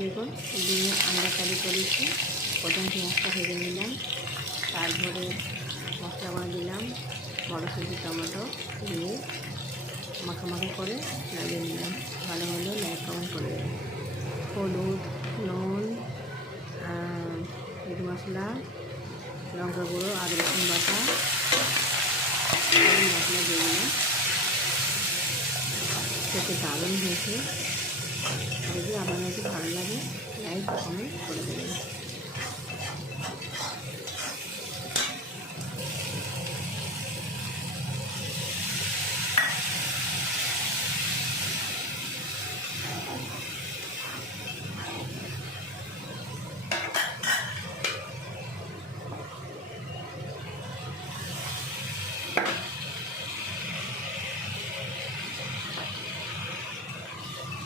দেখুন ডিমের আন্ডা কারি করেছি। প্রথম পেঁয়াজটা ভেজে নিলাম, তারপরে মশলা করে দিলাম, মটরশুঁটি টমেটো দিয়ে মাখা করে লাগিয়ে নিলাম। ভালো লাইক কমেন্ট করে দেবেন। হলুদ, নুন, মিট মশলা, লঙ্কা গুঁড়ো, আদা রসুন বাটা, মশলা দিয়ে দিলাম। খেতে দারুণ হয়েছে। যদি আপনার কাছে ভালো লাগে লাইক কমেন্ট করে দেবেন।